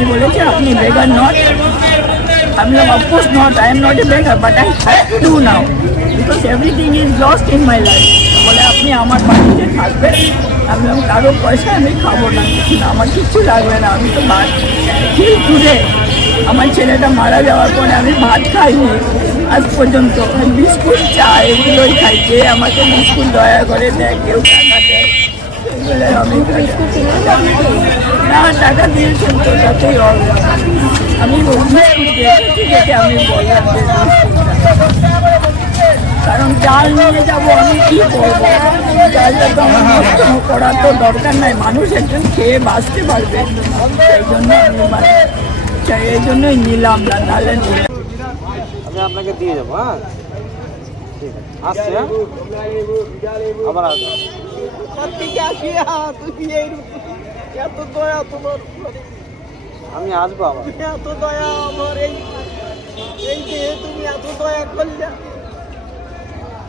উনি বলেছে আপনি বেগার নট আমি of course not I am not a beggar but I have to now because everything is lost in my life বলে, আপনি আমার বাড়িতে থাকবেন, আমি কারও পয়সা আমি খাব না। আমার কিচ্ছু লাগবে না, আমি তো ভাত ঠিক টুডে আমার ছেলেটা মারা যাওয়ার পরে আমি ভাত খাইনি। আজ পর্যন্ত বিস্কুট, চা এগুলোই খাই। কে আমাকে বিস্কুট দয়া করে দেয়, কেউ টাকা দেয়। আমি। না টাকা দিয়েছেন তো তাতেই হবে আমি দেখে আমি বললাম কারণ চাল নিয়ে যাব আমি কি করব? চালটা তো আমার নষ্ট করার তো দরকার নাই। মানুষ একজন খেয়ে বাঁচতে পারবে। সেই জন্য আমি মানে এই জন্যই নিলাম না নাহলে নিলাম। আমি আপনাকে দিয়ে যাব হ্যাঁ? আসছে হ্যাঁ? আবার আসব। এত দয়া তোমার আমি আসব আবার। এত দয়া আমার এই এই যে তুমি এত দয়া করলে।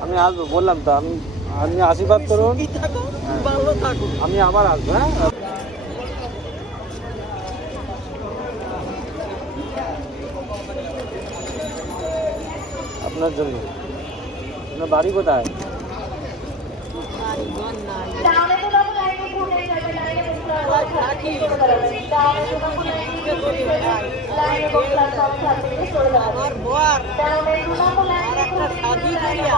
আমি আসব বললাম তো আমি আপনি আশীর্বাদ করুন। থাকো ভালো থাকো। আমি আবার আসব হ্যাঁ। আপনার জন্য। আপনার বাড়ি কোথায়? আমার বর আর একটা শাদি করিয়া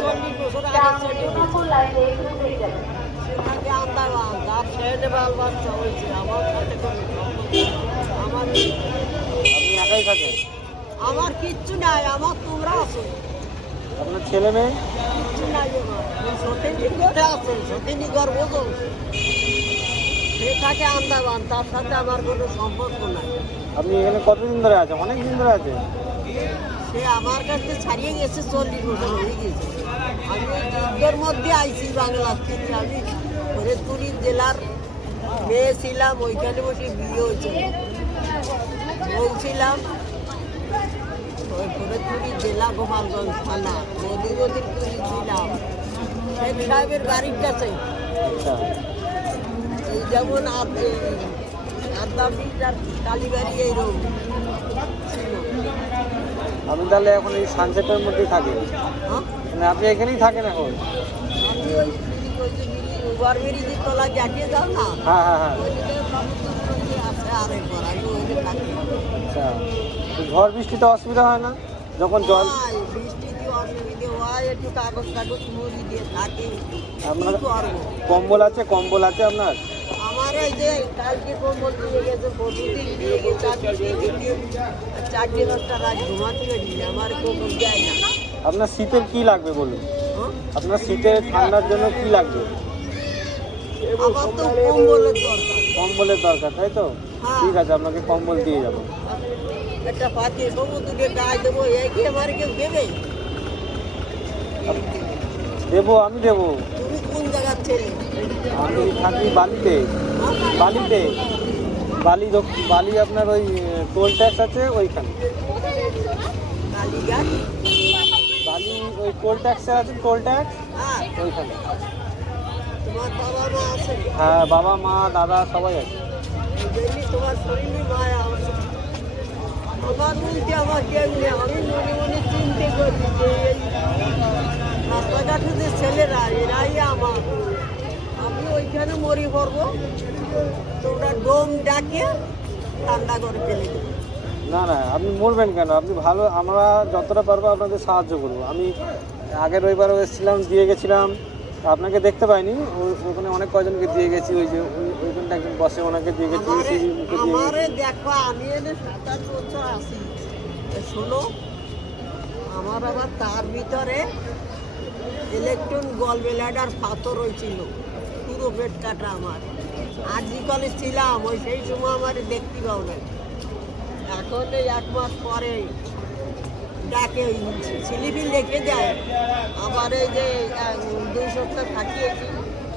চল্লিশ বছর আগে সেটাকে আন্দামান তার ছেলে বাল বাচ্চা হয়েছে আমার সাথে কোনো সম্পর্ক নেই। আমার একাই থাকেন আমার কিচ্ছু নাই আমার তোমরা আছো। আপনার ছেলে মেয়ে? কিচ্ছু নাই আমার। সতীনী আছে? সতীনী গর্ব সে থাকে আন্দামান তার সাথে আমার কোনো সম্পর্ক নাই। আপনি এখানে কতদিন ধরে আছেন? অনেক দিন ধরে আছেন। সে আমার কাছে ছাড়িয়ে গেছে চল্লিশ বছর হয়ে গেছে। আমি যুদ্ধের মধ্যে আইছি বাংলা থেকে আমি ফরিদপুরি জেলার মেয়ে ছিলাম ওইখানে বসে বিয়ে হয়েছিল বউ ছিলাম ওই ফরিদপুরি জেলা গোপালগঞ্জ থানা নদীগতির পুরী ছিলাম। সাহেবের বাড়ির কাছে আচ্ছা। যেমন আপনি তাহলে এখন এই সানসেটের মধ্যেই থাকেন হ্যাঁ? মানে আপনি এখানেই থাকেন এখন? আমি হ্যাঁ হ্যাঁ হ্যাঁ। আমি থাকি। আচ্ছা। তো ঝড় বৃষ্টিতে অসুবিধা হয় না? যখন জল থাকি। কম্বল আছে কম্বল আছে আপনার? আপনার শীতের কি লাগবে বলুন? হ্যাঁ? আপনার শীতের ঠান্ডার জন্য কি লাগবে? কম্বলের দরকার। তাই তো? হ্যাঁ। ঠিক আছে আপনাকে কম্বল দিয়ে যাব। একটা পাতি দেবো আমার কেউ দেবে? দেবো আমি দেবো। তুমি কোন জায়গার ছেলে? আমি থাকি বালিতে। বালিতে। বালি বালি আপনার ওই টোল ট্যাক্স আছে ওইখানে। বালি ওই টোল ট্যাক্সে আছে টোল ট্যাক্স ওইখানে। হ্যাঁ বাবা, মা, দাদা সবাই আছে। আমার আমি মনে মনে যে ছেলেরা, এরাই আমার। আমি ওইখানে মরি পড়ব। তোমরা ডোম ডাকে ঠান্ডা করে ফেলে দেবো না না আপনি মরবেন কেন? আপনি ভালো আমরা যতটা পারব আপনাদের সাহায্য করব। আমি আগের রবিবারও এসেছিলাম দিয়ে গেছিলাম। আপনাকে দেখতে পাইনি। ওখানে অনেক কয়জনকে দিয়ে গেছি ওই যে ওই- ওইখানটা একজন বসে ওনাকে দিয়ে গেছি আমারে দেখো আমি এনে বছর আছি শোনো আমার আবার তার ভিতরে ইলেকট্রন গল বেলাডার পাথর হয়েছিল পুরো পেট কাটা আমার। আজই কলেজ ছিলাম, ওই সেই সময় আমার দেখতে পাও না এখন এই এক মাস পরে ডাকে স্লিপি লিখে দেয় আবার এই যে দুই সপ্তাহ থাকিয়েছি।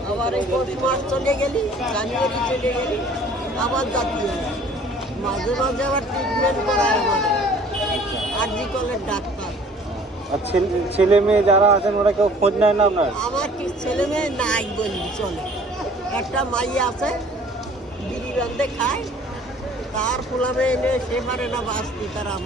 আবার এই পৌষ মাস চলে গেলি, জানুয়ারি চলে গেলি, আবার জাতীয় মাঝে মাঝে আবার ট্রিটমেন্ট করায় আমার আরজি কলের ডাক্তার। আর ছেলে মেয়ে যারা আছেন, ওরা কেউ খোঁজ নেয় না আপনার? আমার কি ছেলে মেয়ে? নাই বলি, চলে। একটা মাই আছে, বিড়ি বান্ধে খায়, তার কুলাবে এলে সে পারে না বাঁচতে, তারা